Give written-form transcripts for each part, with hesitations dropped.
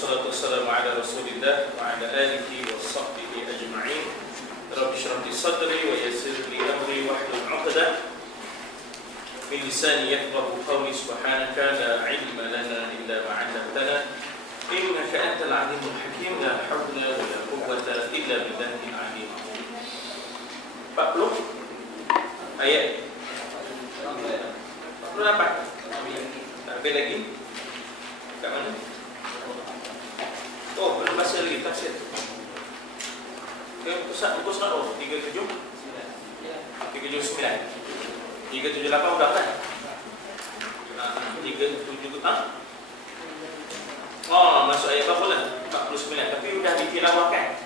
wassalatu wassalamu ala Rasulillah wa ala alihi wa sahbihi ajma'in. Rabbi shrah li sadri wa yassir li amri wahlul 'uqdaah min lisani yafqahu qawli. Subhanaka la 'ilma lana illa ma 'allamtana innaka antal 'alimul hakim. La hawla wa la quwwata illa billahil 'aliyyil 40 ayat 48. Tak habis lagi. Kat mana? Oh, belum baca lagi tafsir. Buku surat 37 39 378 udah kan? 37 Oh, masuk ayat berapa lah? 49. Tapi udah ditilawahkan?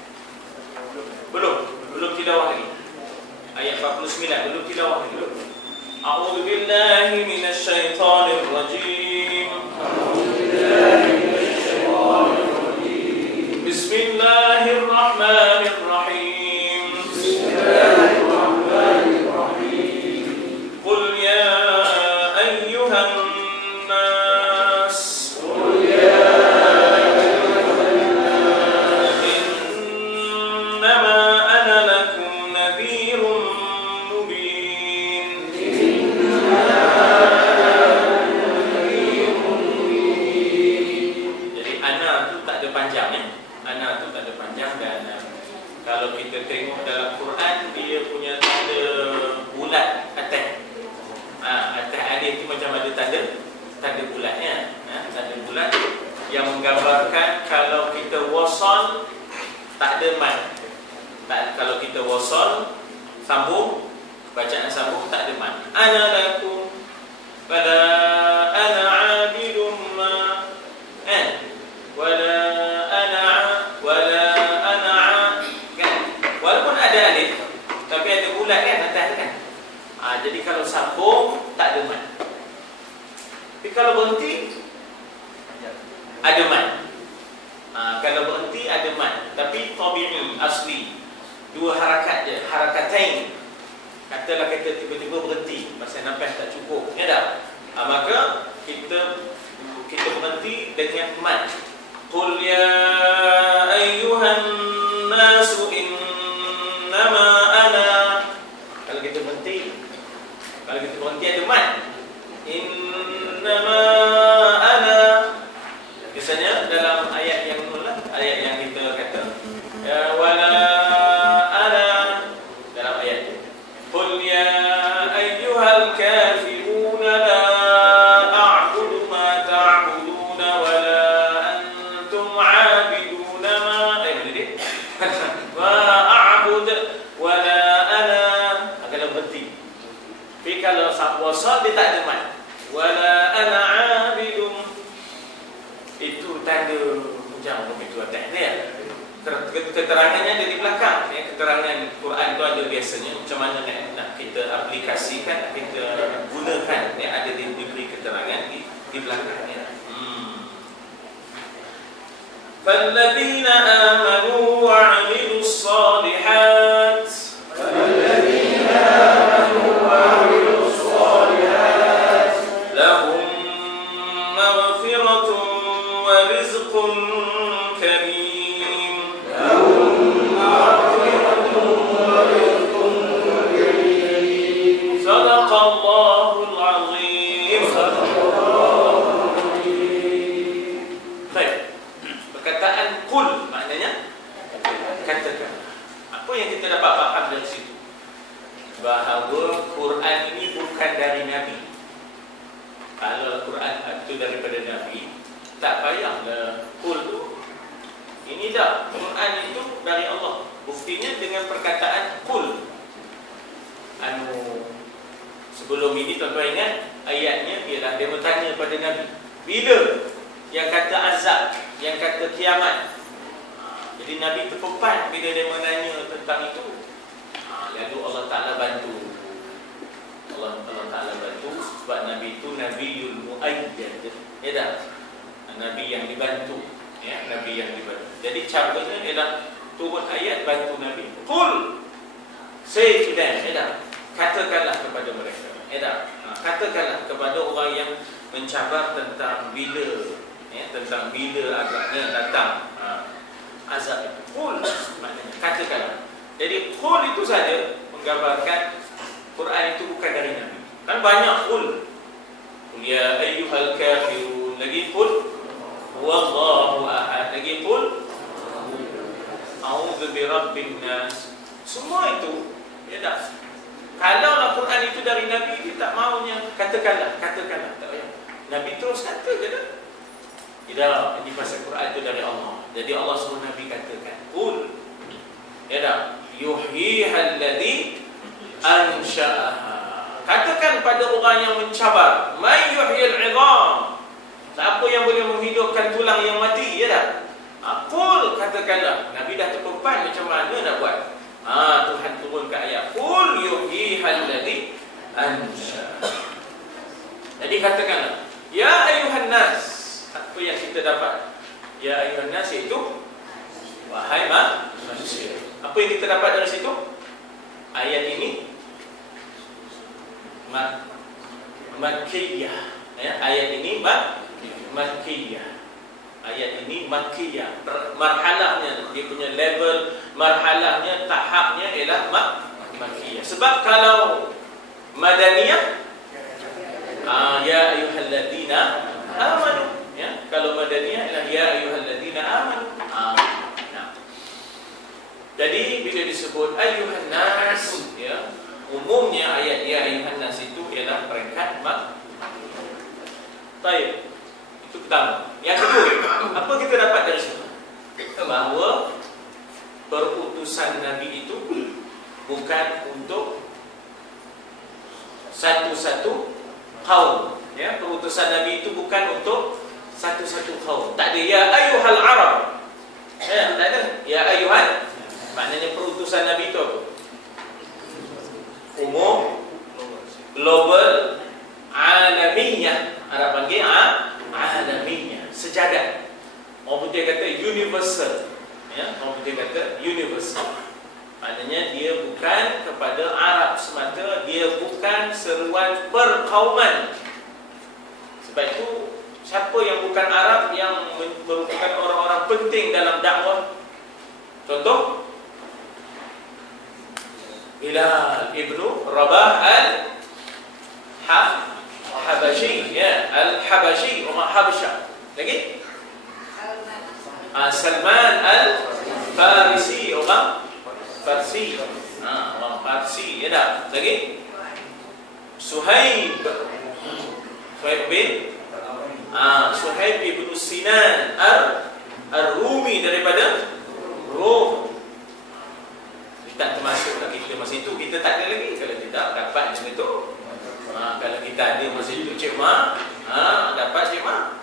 Belum tilawah lagi. Ayat 49 belum tilawah lagi. A'udzu billahi minasy syaithanir rajim. Bismillahirrahmanirrahim. Qul ya ayyuhan nas, innama ana lakum nadhirun mubin. Jadi ana tu tak ada panjang ya. Ana tu tak ada panjang dan kalau kita tengok dalam Quran dia punya tanda bulat atas. Atas alif tu macam ada tanda bulatnya. Tanda bulat yang menggambarkan kalau kita wasal tak ada mad. Kalau kita wasal sambung, bacaan sambung tak ada mad. Ana lakum wala ana 'abidum ma wala tapi ada bulat kan atas kan. Jadi kalau sambung tak ada mad. Tapi kalau berhenti ada mad. Kalau berhenti ada mad. Tapi tabi'i asli dua harakat je, harakatain. Katalah kita tiba-tiba berhenti pasal nafas tak cukup, ya tak? Maka kita berhenti dengan mad. Qul ya ayyuhan nasu innama ana. Kalau kita berhenti ada mad. Innama ana. Biasanya dalam ayat yang mula, ayat yang kita kata ya wala ana, dalam ayat itu qul ya ayyuhal kafirun la a'budu ma ta'buduna wala antum 'abiduna ma wala ana. Kalau berhenti. Tapi kalau wasal dia tak ada mad. Wala ana 'abidum. Itu tanda hujang begitu atas dia. Keterangannya ada di belakang. Keterangan Quran itu ada biasanya macam mana nak kita aplikasikan, kita gunakan yang ada diberi keterangan di belakangnya. فَالَّذِينَ آمَنُوا وَعَمِلُوا الصَّالِحَاتِ لَهُمْ مَغْفِرَةٌ وَرِزْقٌ كَرِيمٌ. صدق الله العظيم. Perkataan qul maknanya katakan. Apa yang kita dapat faham dari situ? Bahawa Quran ini bukan dari Nabi. Kalau Quran itu daripada Nabi, tak payahlah qul tu. Ini dah Quran itu dari Allah. Buktinya dengan perkataan qul. Sebelum ini tuan-tuan ingat ayatnya ialah dia bertanya pada Nabi. Bila yang kata azab, yang kata kiamat. Jadi Nabi terpepat bila dia menanya tentang itu. Lalu Allah Ta'ala bantu. Allah Ta'ala bantu sebab Nabi itu Nabiul Mu'ayyad. Ya tak? Nabi yang dibantu. Ya, Nabi yang dibantu. Jadi caranya ialah turun ayat bantu Nabi. Qul, say to them. Ya tak? Katakanlah kepada mereka. Ya tak? Katakanlah kepada orang yang mencabar tentang bila tentang bila agaknya datang azab itu. Qul maknanya katakanlah. Jadi qul itu saja menggambarkan Quran itu bukan dari Nabi. Kan banyak qul. Qul ya ayyuhal kafirun, lagi qul wallahu ahad, lagi qul a'udzu birabbin nas. Semua itu ya dah. Kalau Al-Quran itu dari Nabi, dia tak maunya. Katakanlah, tak payah. Nabi terus kata je dah. Tidak, ini pasal Quran itu dari Allah. Jadi Allah suruh Nabi katakan, qul ya dah, yuhyiha alladhi ansha'aha. Katakan pada orang yang mencabar, may yuhyil 'idham. Siapa yang boleh menghidupkan tulang yang mati, ya dah. Qul, katakanlah. Nabi dah terpepan macam mana nak buat. Tuhan turun ke ayat qul yuhyihal ladzi ansha. Jadi katakanlah ya ayuhan nas. Apa yang kita dapat? Ya ayuhan nas itu wahai manusia. Apa yang kita dapat dari situ? Ayat ini Makkiyah. Ya, ayat ini Makkiyah. Ayat ini Makkiyah. Marhalahnya, dia punya level, marhalahnya, tahapnya ialah Makkiyah. Sebab kalau Madaniyah, ya ayyuhalladzina amanu. Ya, kalau Madaniyah ialah ya ayyuhalladzina amanu. Nah. Jadi bila disebut ayyuhan nas, ya, umumnya ayat ya ayyuhan nas itu ialah peringkat Baik. Itu pertama. Yang kedua, apa kita dapat dari sini? Bahawa perutusan Nabi itu bukan untuk satu-satu kaum. Ya, perutusan Nabi itu bukan untuk satu-satu kaum. Tak ada ya ayyuhal arab. Ya, tak ada ya ayyuhan. Maknanya perutusan Nabi itu apa? Umum, global, alamiyah. Arab panggil alamiyah, sejagat. Orang putih kata universal. Ya, orang putih kata universal. Maknanya dia bukan kepada Arab semata, dia bukan seruan perkauman. Sebab itu siapa yang bukan Arab yang merupakan orang-orang penting dalam dakwah? Contoh Bilal ibnu Rabah al-Habashi, ya, al-Habashi, orang Habsyah. Lagi? Salman al-Farisi, orang Farsi. Orang Farsi, ya dah. Lagi? Suhaib ibn Sinan Ar-Rumi daripada Rom. Tak termasuk lagi kita masa itu, kita tak ada lagi. Kalau tidak dapat macam itu. Kalau kita ada masa itu Cik Ma, dapat Cik Ma.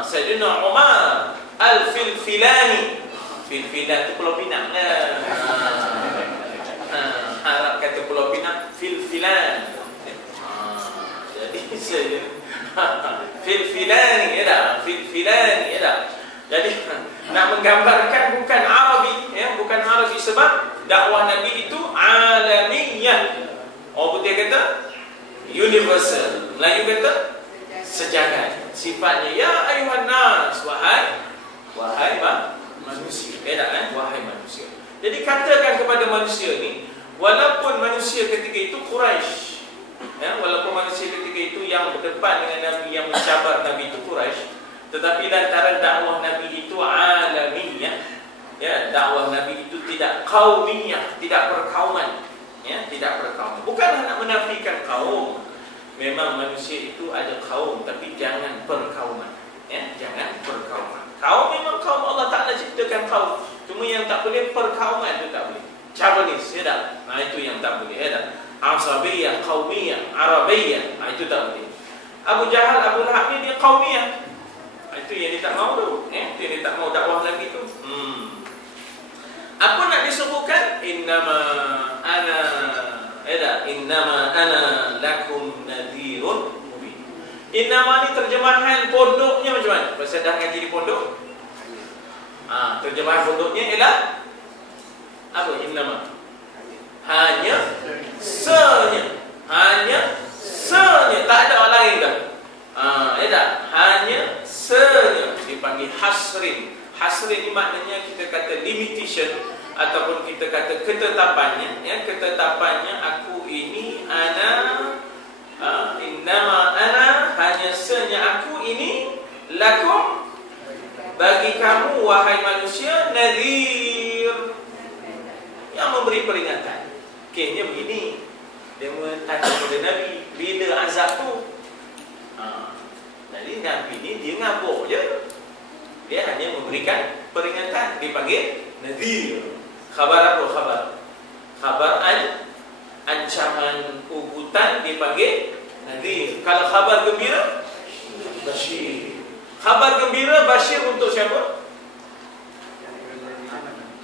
Sayyidina Umar Al-Filfilani. Filfilan itu Pulau Pinang lah. Arab kata Pulau Pinang Filfilan. Jadi Filfilani, ya dah. Filfilani, ya dah. Jadi nak menggambarkan bukan Arabi, ya, bukan Arabi sebab dakwah Nabi itu alamiyah. Orang putih kata universal, Melayu kata sejagat. Sifatnya ya ayuhan nas, wahai manusia. Beda wahai manusia. Jadi katakan kepada manusia ni, walaupun manusia ketika itu Quraisy, ya, walaupun manusia ketika itu yang berdepan dengan Nabi, yang mencabar Nabi itu Quraisy, tetapi lantaran dakwah Nabi itu alamiyah, ya, dakwah Nabi itu tidak qaumiyah, tidak perkauman, ya, tidak perkauman. Bukan nak menafikan kaum. Memang manusia itu ada kaum, tapi jangan perkauman, ya, jangan perkauman. Kaum memang kaum Allah Taala ciptakan kaum. Cuma yang tak boleh perkauman itu tak boleh. Javanese, ya dah. Itu yang tak boleh, ya dah. Asabiyah, qaumiyah, arabiyah, itu tak boleh. Abu Jahal, Abu Lahab ni dia qaumiyah. Itu yang dia tak mau tu, ya. Itu yang dia tak mau dakwah lagi tu. Apa nak disebutkan? Innama ana lakum nadhirun mubin. Innama ni terjemahan pondoknya macam mana? Pasal dah ngaji di pondok. Terjemahan pondoknya ialah apa? Innama, hanya senya, tak ada orang lain dah. Ya tak? Hanya senya. dipanggil hasrin. Hasrin ini maknanya kita kata limitation ataupun kita kata ketetapannya, ya, ketetapannya aku ini innama ana, hanya senya aku ini lakum, bagi kamu wahai manusia, nadhir, yang memberi peringatan. Okeynya begini, dia tanya kepada Nabi bila azab tu. Jadi Nabi ni dia ngabuk je, dia hanya memberikan peringatan, dipanggil nadhir. Khabar apa khabar? Khabar ancaman ugutan dipanggil nadhir. Kalau khabar gembira, basyir. Khabar gembira, basyir untuk siapa?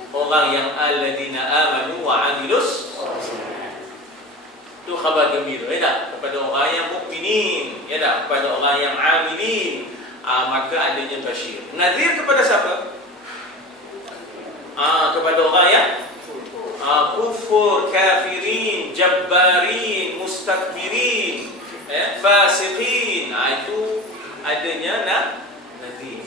Orang yang alladzina amanu wa amilus itu khabar gembira, ya tak? Kepada orang yang mukminin, ya tak? Kepada orang yang amilin, maka adanya basyir. Nadhir kepada siapa? Kepada orang yang kufur, kafirin, jabbarin, mustakbirin, fasiqin. Itu adanya nadhir.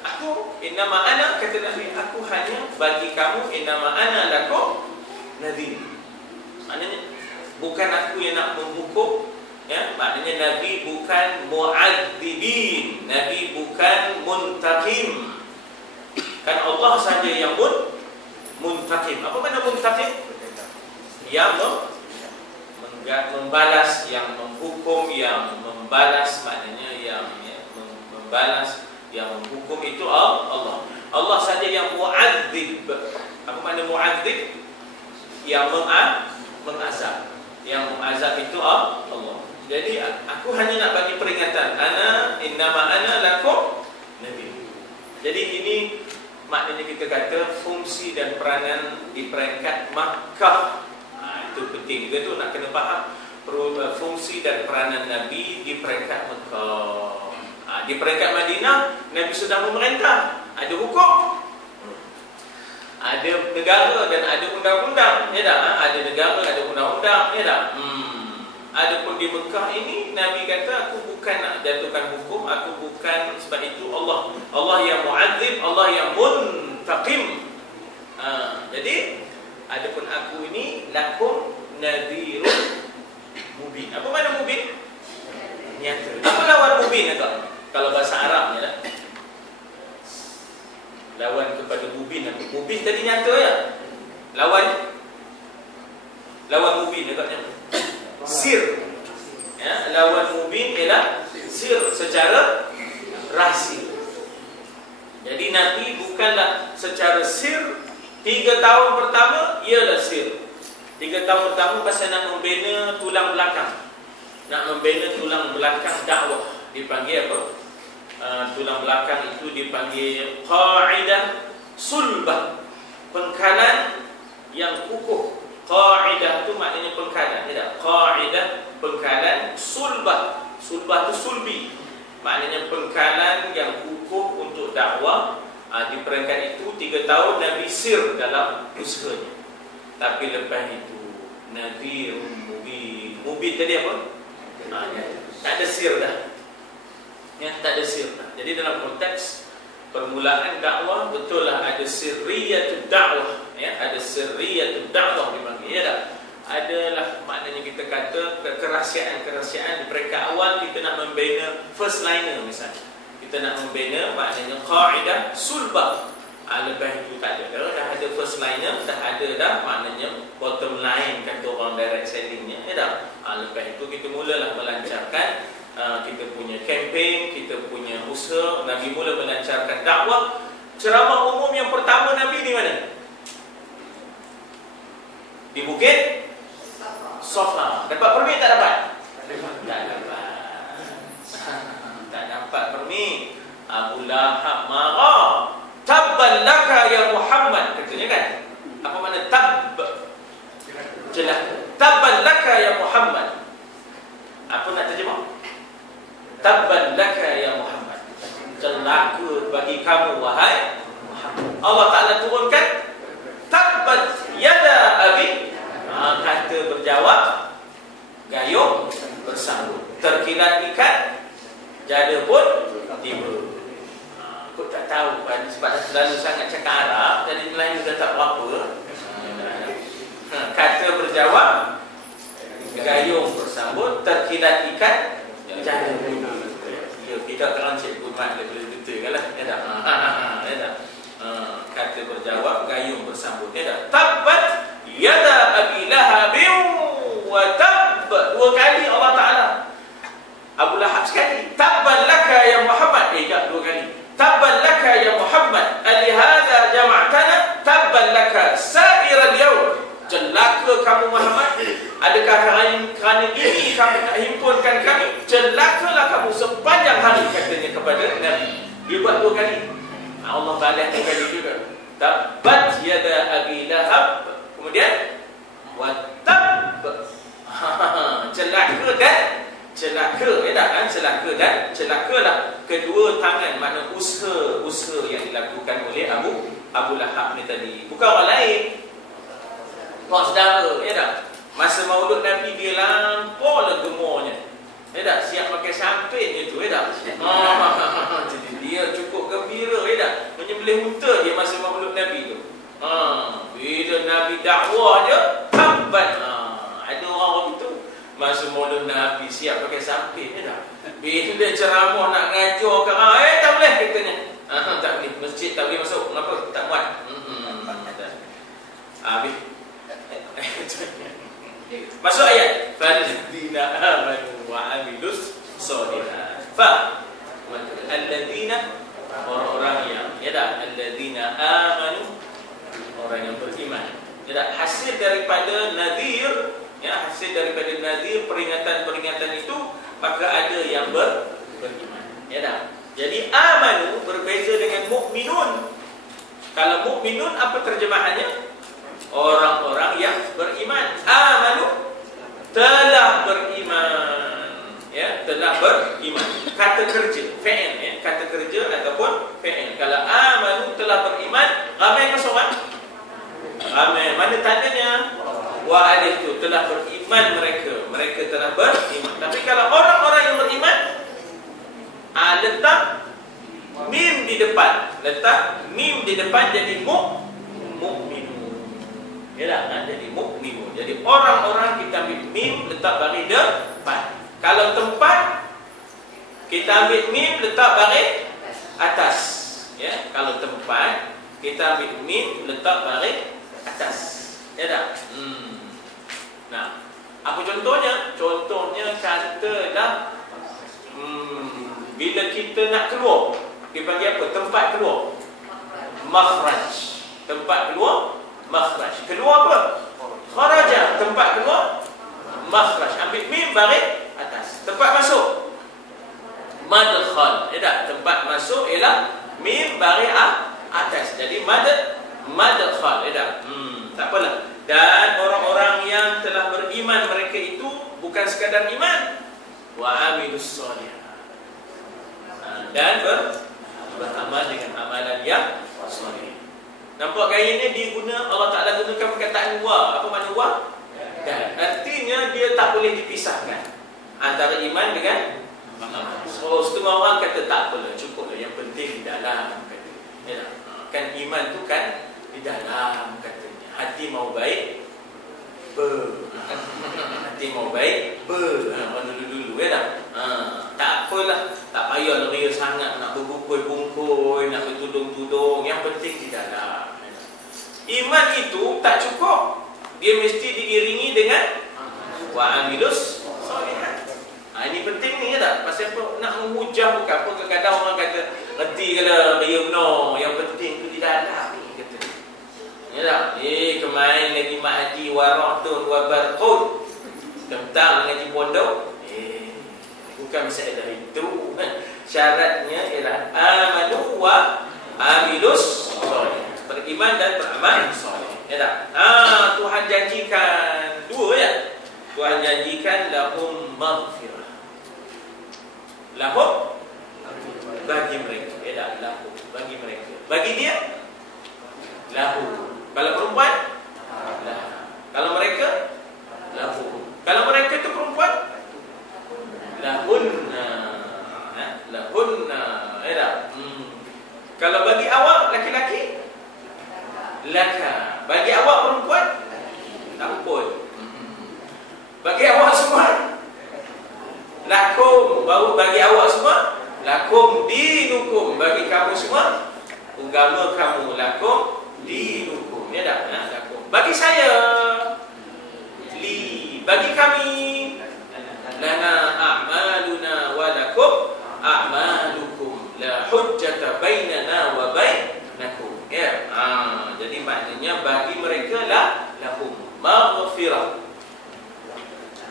Aku innama ana, kata Nabi, aku hanya bagi kamu, innama ana lakum nadhir. Maknanya bukan aku yang nak menghukum, ya, maknanya Nabi bukan mu'adzibin, Nabi bukan muntaqim. Kan Allah saja yang muntaqim. Apa makna muntaqim? Yang membalas, yang menghukum, yang membalas, maknanya yang membalas, yang menghukum itu Allah. Allah saja yang mu'adzib. Apa makna mu'adzib? Yang mengazab. Yang mengazab itu Allah. Jadi aku hanya nak bagi peringatan, innama ana lakum nabi. Jadi ini maknanya kita kata fungsi dan peranan di peringkat Makkah. Itu penting juga tu, nak kena faham fungsi dan peranan Nabi di peringkat Makkah. Di peringkat Madinah, Nabi sudah memerintah, ada hukum, ada negara dan ada undang-undang, ya tak? Ada negara, ada undang-undang, ya tak? Adapun di Mekah ini, Nabi kata aku bukan nak jatuhkan hukum, aku bukan, sebab itu Allah yang mu'adzib, Allah yang muntaqim. Jadi adapun aku ini lakum nadhirun mubin. Apa makna mubin? Nyata. Apa lawan mubin atau? Kalau bahasa Arabnya lah, lawan kepada mubin apa? Mubin tadi nyata ya. Lawan mubin agaknya sir. Ya, lawan mubin ialah sir, secara rahsia. Jadi Nabi bukanlah secara sir. 3 tahun pertama ialah sir. 3 tahun pertama pasal nak membina tulang belakang. Nak membina tulang belakang dakwah. Dipanggil apa? Tulang belakang itu dipanggil qa'idah sulbah. Pengkalan yang kukuh. Qa'idah itu maknanya pengkalan, tidak? Qa'idah, pengkalan, sulbah. Sulbah itu sulbi. Maknanya pengkalan yang kukuh untuk dakwah. Di peringkat itu 3 tahun Nabi sir dalam usahanya. Tapi lepas itu nadhirun mubin. Mubin tadi apa? Tak ada sir dah. Ya, tak ada sir dah. Jadi dalam konteks permulaan dakwah, betul lah ada sirriyatul dakwah, ya, ada sirriyatul dakwah dipanggil, ya tak? Adalah maknanya kita kata kerahsiaan-kerahsiaan di peringkat awal kita nak membina first liner misalnya. Kita nak membina maknanya qa'idah sulbah. Lepas itu tak ada dah ada first liner, dah ada dah maknanya bottom line, kata orang direct sellingnya, ya tak? Lepas itu kita mulalah melancarkan kita punya campaign, kita punya usaha. Nabi mula melancarkan dakwah. Ceramah umum yang pertama Nabi di mana? Di Bukit Safa. Dapat permit tak dapat? Tak dapat. Tak dapat permit. Abu Lahab marah. Tabban laka ya Muhammad, katanya kan? Apa makna tab? Celaka. Tabban laka ya Muhammad. Apa nak terjemah? Tabban laka ya Muhammad. Celaka bagi kamu wahai Muhammad. Allah Ta'ala turunkan tabbat yada abi. Kata berjawab, gayung bersambut. Terkilat ikan, jada pun tiba. Kok tak tahu kan, sebab dah terlalu sangat cakap Arab, jadi Melayu dah tak berapa. Kata berjawab, gayung bersambut, terkilat ikan jala bunyi. Ya, kita terang cikgu mat dia boleh betul kan lah. Ya tak? Ya tak? Kata berjawab, gayung bersambut. Ya tak? Tabbat yada abi lahabin wa tabb. 2 kali Allah Ta'ala. Abu Lahab sekali. Tabban laka ya Muhammad. Tak, 2 kali. Tabban laka ya Muhammad. Alihada jama'tana. Tabban laka sa'iral yawm. Celaka kamu Muhammad. Adakah kerana ini kamu nak himpunkan kami? Celakalah kamu sepanjang hari, katanya kepada Nabi. Dia buat 2 kali. Allah balas 2 kali juga. Tabbat yada abi lahab. Kemudian wa tabb. Celaka dan celaka, ya tak kan? Celaka dan celakalah. Kedua tangan, makna usaha yang dilakukan oleh Abu Lahab ni tadi. Bukan orang lain, orang saudara, ya tak? Masa maulud Nabi dia lampau lah gemurnya, ya tak? Siap pakai samping itu, ya tak? Jadi dia cukup gembira, ya tak? Menyembelih unta dia masa maulud Nabi tu. Bila Nabi dakwah je, tabbat. Ada orang begitu. Masa maulud Nabi siap pakai samping, ya tak? Bila ceramah nak ngajar ke tak boleh katanya. Tak boleh, masjid tak boleh masuk. Kenapa? Tak muat. Habis. Masuk ayat. Falladzina amanu wa amilus sholihat. Alladzina, orang-orang yang, ya tak? Alladzina amanu, orang yang beriman. Ya tak? Hasil daripada nadhir, ya, hasil daripada nadhir, peringatan-peringatan itu, maka ada yang beriman. Ya tak? Jadi amanu berbeza dengan mukminun. Kalau mukminun apa terjemahannya? Orang-orang yang beriman. Amanu, telah beriman, ya, telah beriman. Kata kerja, fi'il, ya, kata kerja ataupun fi'il. Kalau amanu, telah beriman, ramai ke seorang? Ramai. Mana tandanya? Wa alif tu, telah beriman mereka telah beriman. Tapi kalau orang-orang yang beriman, letak mim di depan, jadi mukminun. Ya kan? Jadi mukminun. Jadi orang-orang kita ambil mim, letak baris depan. Kalau tempat, kita ambil mim, letak baris atas. Ya, kalau tempat, kita ambil mim, letak baris atas. Ya tak? Nah, apa contohnya? Contohnya katalah bila kita nak keluar, dipanggil apa? Tempat keluar, makhraj. Tempat keluar, makhraj. Keluar apa? Kharaja. Tempat keluar, makhraj. Ambil mim, baris atas. Tempat masuk, madkhal. Ya tak? Tempat masuk ialah mim, baris atas. Jadi madkhal. Ya tak? Tak apalah. Dan orang-orang yang telah beriman, mereka itu bukan sekadar iman, wa amilus sholihat, dan beramal dengan amalan yang soleh. Nampak gaya ni diguna, Allah Ta'ala gunakan perkataan wa. Apa makna wa? Dan artinya dia tak boleh dipisahkan antara iman dengan amal. So setengah orang kata tak apalah, cukup lah, yang penting di dalam, kata. Ya, kan iman tu kan di dalam, katanya. Hati mau baik, hati mau baik, dulu-dulu, ya tak? Tak apalah, tak payah leria sangat nak berbungkui-bungkui, nak bertudung-tudung. Yang penting di dalam. Iman itu tak cukup, dia mesti diiringi dengan wa amilus sholihat. Ini penting ni, ya tak? Pasal apa? Nak menghujah bukan apa. Kadang-kadang orang kata reti kalau dia benar, yang penting tu di dalam ni, kata. Ya tak? Kemain lagi mak haji waratun wa barqun, tentang ngaji pondok. Bukan masalah itu. Syaratnya ialah amanu wa amilus sholihat, beriman dan beramal soleh. Ya tak? Tuhan janjikan 2, ya. Tuhan janjikan lahum maghfirah. Lahum, bagi mereka. Ya tak? Lahum, bagi mereka. Bagi dia, lahu. Kalau perempuan, lah. Kalau mereka, lahu. Kalau mereka itu perempuan, lahunna. Lahunna. Ya tak? Kalau bagi awak laki-laki, laka. Bagi awak perempuan, tampun. Bagi awak semua, lakum. Baru bagi awak semua, lakum dinukum. Bagi kamu semua, agama kamu, lakum dinukum. Ya tak? Lakum. Bagi saya, li. Bagi kami, lana a'maluna wa lakum a'malukum. La hujjata bainana wa bainakum. Ya. Jadi maknanya bagi mereka lah lahum maghfirah.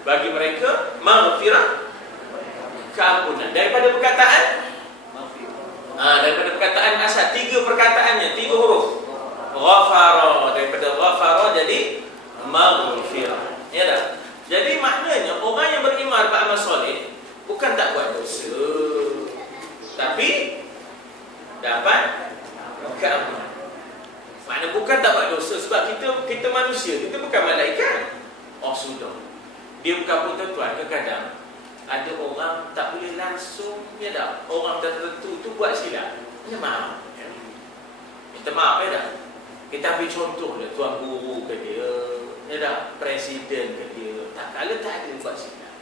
Bagi mereka maghfirah, keampunan. Daripada perkataan daripada perkataan asal, 3 perkataannya, 3 huruf. Ghafara, daripada ghafara jadi maghfirah. Ya tak? Jadi maknanya orang yang beriman beramal soleh bukan tak buat dosa, tapi dapat keampunan. Maknanya bukan tak buat dosa sebab kita manusia, kita bukan malaikat. Oh sudah, dia bukan pun tuan. Kadang-kadang ada orang tak boleh langsung, ya tak? Orang tertentu tu buat silap, minta maaf. Minta maaf, ya tak? Kita ambil contoh lah, tuan guru ke dia, ya tak? Presiden ke dia, tak kala tak ada buat silap,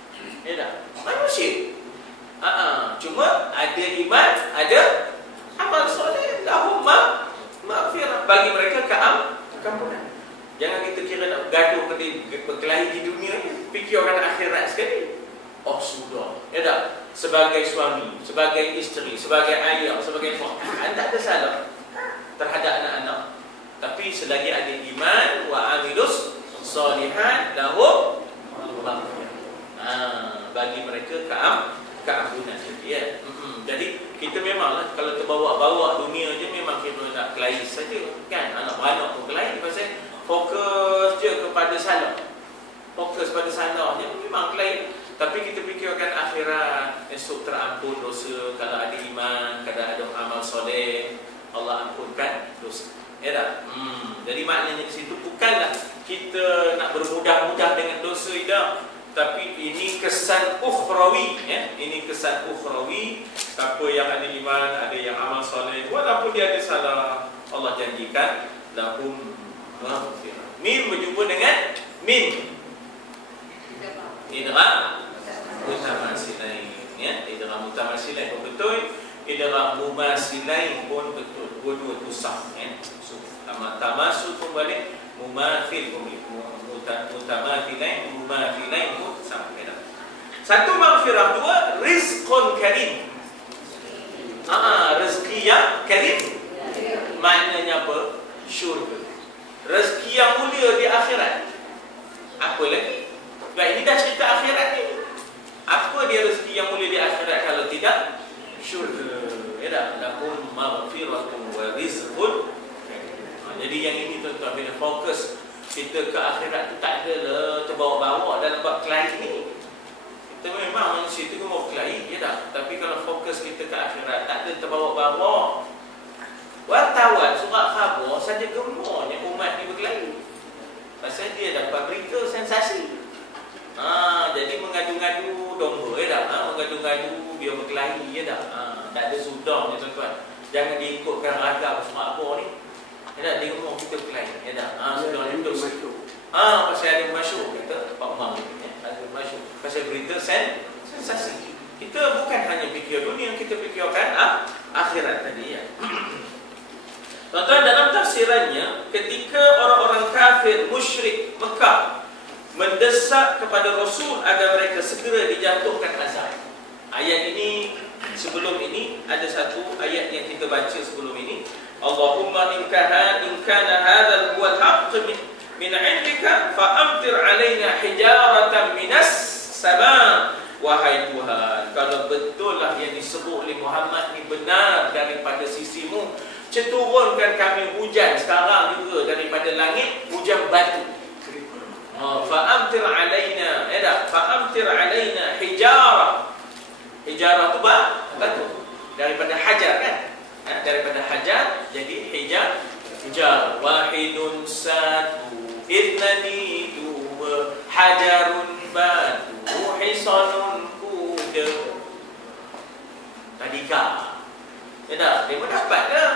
ya tak? Manusia. Cuma ada iman, ada amal soleh, lahum maghfirah. Bagi mereka keampunan. Jangan kita kira nak gaduh berkelahi di dunia ni, fikirkan akhirat sekali. Oh sudah, ya tak? Sebagai suami, sebagai isteri, sebagai ayah, sebagai fuqaha, tak ada salah terhadap anak-anak. Tapi selagi ada iman wa amilus solihan lahum maghfirah. Bagi mereka keampunan. Ya. Jadi kita memanglah kalau terbawa-bawa dunia je memang kita nak kelahi saja kan. Anak-anak pun kelahi pasal fokus je kepada salah. Fokus pada salahnya memang kelahi. Tapi kita fikirkan akhirat, esok terampun dosa. Kalau ada iman, kalau ada amal soleh, Allah ampunkan dosa. Ya tak? Jadi maknanya di situ bukanlah kita nak bermudah-mudah dengan dosa, tidak. Tapi ini kesan ukhrawi, ya? Ini kesan ukhrawi. Siapa yang ada iman, ada yang amal soleh, walaupun dia ada salah, Allah janjikan lahum maghfirah. Mim berjumpa dengan mim. Idgham mutamasilain, ya? Idgham mutamasilain pun betul, idgham mumasilain pun betul. Dua-dua tu sah, ya? Tamasul pun balik, mumathil pun boleh. Mutamathilain, mumathilain pun sama. Satu maghfirah, dua rizqun karim. Rezeki yang karim. Maknanya apa? Syurga. Rezeki yang mulia di akhirat. Apa lagi? Baik, ini dah cerita akhirat ni. Apa dia rezeki yang mulia di akhirat kalau tidak syurga? Ya tak? Lahum maghfiratun wa rizqun. Jadi yang ini tuan-tuan, bila fokus kita ke akhirat tu tak ada lah terbawa-bawa dalam bab kelahi ni. Kita memang manusia tu mau kelahi, ya tak? Tapi kalau fokus kita ke akhirat tak ada terbawa-bawa. Wartawan surat khabar saja gemurnya umat ni berkelahi. Pasal dia dapat berita sensasi. Jadi mengadu-ngadu domba, ya tak? Mengadu-ngadu dia berkelahi, ya tak? Tak ada sudah ni tuan-tuan. Jangan diikutkan ragam surat khabar ni. Ya tak? Dia gemur kita berkelahi, ya tak? Sudah letus. Pasal ada masyuk kita, Pak Mam ni, ada masyuk. Pasal berita sensasi. Kita bukan hanya fikir dunia, kita fikirkan akhirat tadi, ya. Tuan-tuan, dalam tafsirannya, ketika orang-orang kafir musyrik Mekah mendesak kepada Rasul agar mereka segera dijatuhkan azab. Ayat ini, sebelum ini ada satu ayat yang kita baca sebelum ini. Allahumma in kana hadzal huwal haqq min 'indika fa amtir 'alaina hijaratan minas sama'. Wahai Tuhan, kalau betullah yang disebut oleh Muhammad ni benar daripada sisimu, ceturunkan kami hujan sekarang juga daripada langit, hujan batu. Fa amtir 'alaina, fa amtir 'alaina hijarah. Hijarah tu batu. Daripada hajar kan? Daripada hajar jadi hijar. Wahidun satu, ithnani dua, hajarun batu, hisanun kuda. Tadika. Ya tak? Dia pun dapat dah.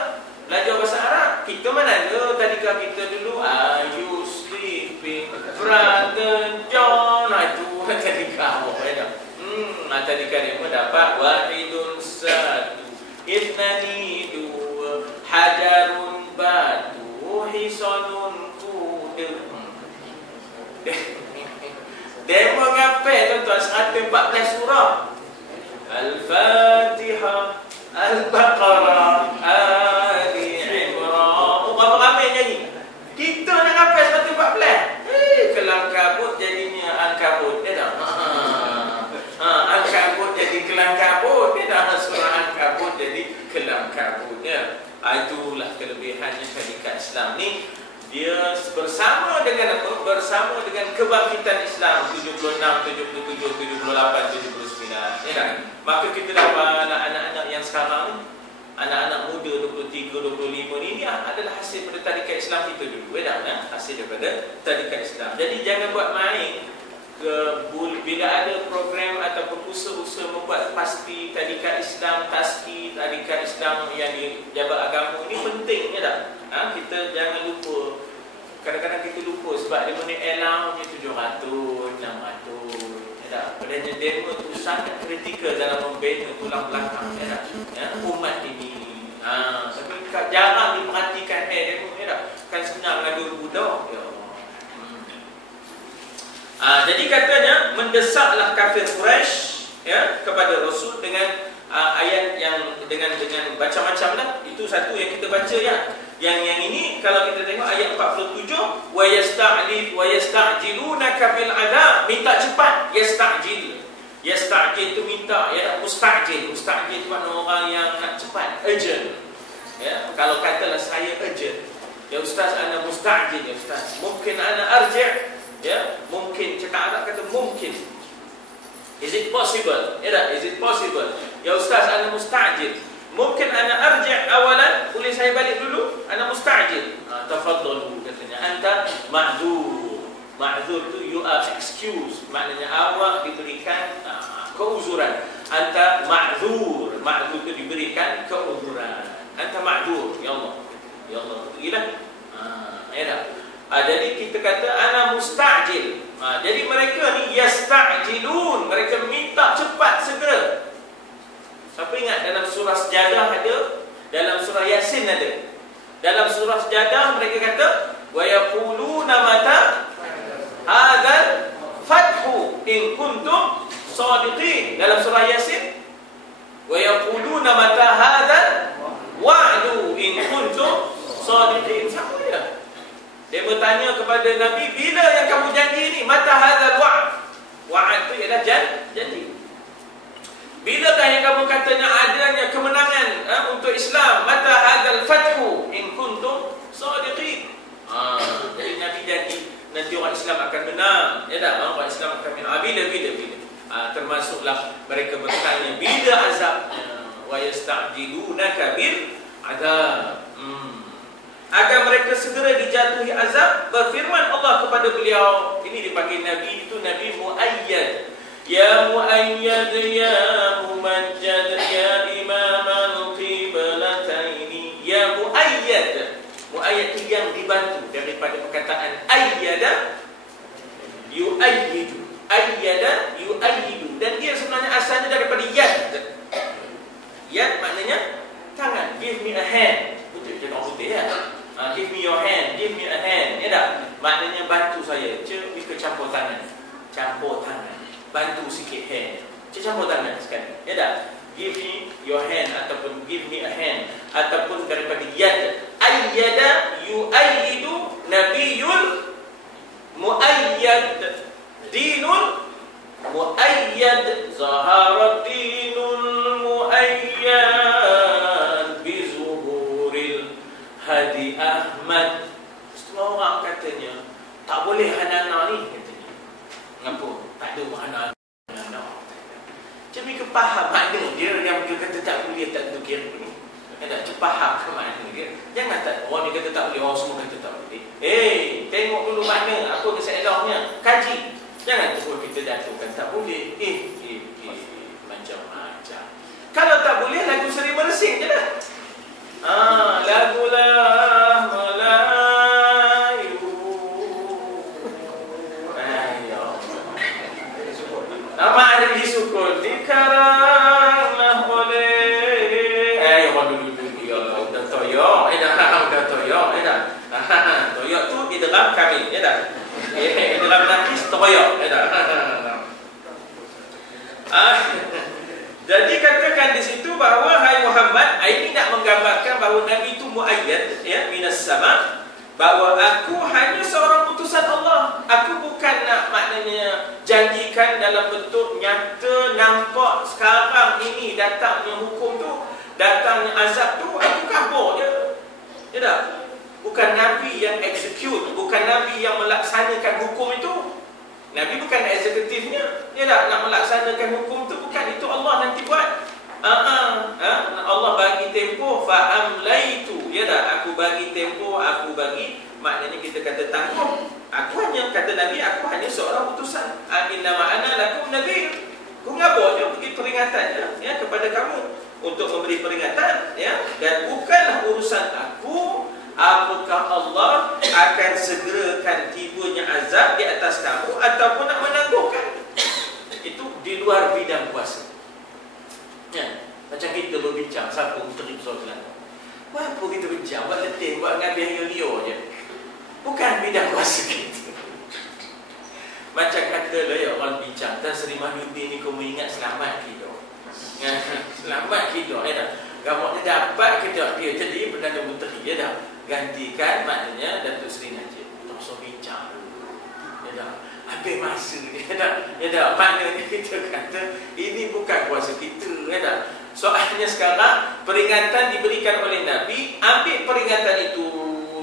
istilah kita dulu, are you sleeping, brother John? Itu tadika apa ya? Tadika dia pun dapat wahidun satu, ithnani dua, hajarun batu, hisanun kuda. Demo ngapai tuan-tuan 114 surah. Al-Fatihah, Al-Baqarah, Ali Imran. Berapa ramai nyanyi? Kita nak ngapai 114. Kelang kabut jadinya Al-Kabut. Ya tak? Al-Kabut jadi kelang kabut. Ya tak? Surah Al-Kabut jadi kelang kabut. Ya. Itulah kelebihannya syarikat Islam ni. Dia bersama dengan apa? Bersama dengan kebangkitan Islam 76, 77, 78, 79. Ya kan? Maka kita dapat anak-anak yang sekarang, anak-anak muda 23, 25 ini adalah hasil daripada tarikat Islam kita dulu. Ya tak? Hasil daripada tarikat Islam. Jadi jangan buat main bila ada program ataupun usaha-usaha membuat pasti tarikat Islam, taski tarikat Islam yang di Jabat Agama ini penting, ya tak? Kita jangan lupa. Kadang-kadang kita lupa sebab dia punya allowance 700, 600, ya tak? Padahal demo tu sangat kritikal dalam membina tulang belakang, ya tak? Ya, umat ini. Tapi jarang diperhatikan demo, ya tak? Kan senang ngadu budak, ya Allah. Jadi katanya mendesaklah kafir Quraisy ya kepada Rasul dengan ayat yang dengan macam-macam lah. Itu satu yang kita baca ya. Yang ini kalau kita tengok ayat 47, wa yasta'jilunaka bil adab, minta cepat. Yasta'jil itu minta, ya. Mustajil itu makna orang yang nak cepat, urgent. Ya, kalau katalah saya urgent. Ya ustaz, ana mustajil ya ustaz. Mungkin ana arji'. Ya, mungkin cakap Arab kata mungkin. Is it possible? Ya tak? Is it possible? Ya ustaz, ana mustajil. Mungkin ana arji' awalan, boleh saya balik dulu? Ana mustajil. Tafadhalu katanya. Anta ma'dzur. Ma'dzur tu you are excused. Maknanya awak diberikan keuzuran. Anta ma'dzur. Ma'dzur tu diberikan keuzuran. Anta ma'dzur. Ya Allah. Ya Allah. Gila. Ya tak? Jadi kita kata ana mustajil. Jadi mereka ni yasta'jilun, mereka minta cepat segera. Siapa ingat dalam surah Sejadah ada, dalam surah Yasin ada. Dalam surah Sejadah mereka kata wa yaquluna mata hadzal fathu in kuntum shadiqin. Dalam surah Yasin wa yaquluna mata hadzal wa'du in kuntum shadiqin. Siapa dia? Dia bertanya kepada Nabi, bila yang kamu janji ni? Mata hadzal wa'd. Wa'd itu ialah janji. Bilakah yang kamu katanya adanya kemenangan untuk Islam? Mata hadzal fathu in kuntum shadiqin. Jadi Nabi janji nanti orang Islam akan menang. Ya tak? Orang Islam akan menang. Bila. Termasuklah mereka bertanya, bila azab? Wa yasta'jilunaka bil azab. Agar mereka segera dijatuhi azab, berfirman Allah kepada beliau, ini dipanggil Nabi itu Nabi Muayyad. Ya Muayyad, ya Mumajjad, ya Imam al-Qiblataini. Ya Muayyad. Muayyad itu yang dibantu, daripada perkataan ayyada yu'ayyidu. Ayyada yu'ayyidu. Dan dia sebenarnya asalnya daripada yad. Yad maknanya tangan. Give me a hand. Betul je orang putih ya. Give me your hand, give me a hand. Ya tak? Maknanya bantu saya. Cik campur tangan. Campur tangan. Bantu sikit hand. Cik campur tangan sekali. Ya tak? Give me your hand ataupun give me a hand. Ataupun daripada yad. Ayyada yu'ayyidu nabiyul mu'ayyad. Dinul mu'ayyad. Zaharat dinul mu'ayyad. Hadi Ahmad. Setengah orang katanya tak boleh Hanana ni katanya. Kenapa? Tak ada makna Hanana. Macam ni faham makna dia yang dia kata tak boleh tak tukir ni. Tak faham ke makna dia. Jangan tak orang ni kata tak boleh, orang semua kata tak boleh. Tengok dulu makna, apa keselahnya, kaji. Jangan terus kita jatuhkan tak boleh. Macam-macam. Kalau tak boleh lagu Seri Mersing je lah. Lagulah malam toyok, bukan toyok, toyok tu idgham kamil, idgham naqis toyok, Jadi katakan di situ bahawa hai Muhammad, ini nak menggambarkan bahawa Nabi itu muayyad minas sama, bahawa aku hanya seorang utusan Allah. Aku bukan nak maknanya janjikan dalam bentuk nyata, nampak sekarang ini datangnya hukum tu, datangnya azab tu, aku kabur je. Ya tak? Bukan Nabi yang execute, bukan Nabi yang melaksanakan hukum itu. Nabi bukan eksekutifnya, dia tak nak melaksanakan hukum tu, bukan. Itu Allah nanti buat. Allah bagi tempoh, fa'amlaitu, ya tak? Aku bagi tempoh, aku bagi, maknanya kita kata tanggung. Aku hanya, kata Nabi, aku hanya seorang utusan. Inna ma'ana lakum nadhir. Aku ngabur je bagi peringatan kepada kamu, untuk memberi peringatan, dan bukanlah urusan aku apakah Allah akan segerakan tibanya azab di atas kamu ataupun nak menangguhkan. Itu di luar bidang kuasa. Macam kita berbincang, siapa menteri persoalan, apa kita bincang, buat letih, buat ngambil liur je, bukan bidang kuasa kita. Macam katalah ya orang bincang, Tan Sri Mahyudin ni kau ingat selamat kita, selamat kita, gambar dia dapat kita dia jadi Perdana Menteri, gantikan maknanya Datuk Seri Najib. Tak bincang, habis masa, maknanya kita kata ini bukan kuasa kita, Soalnya sekarang peringatan diberikan oleh Nabi, ambil peringatan itu,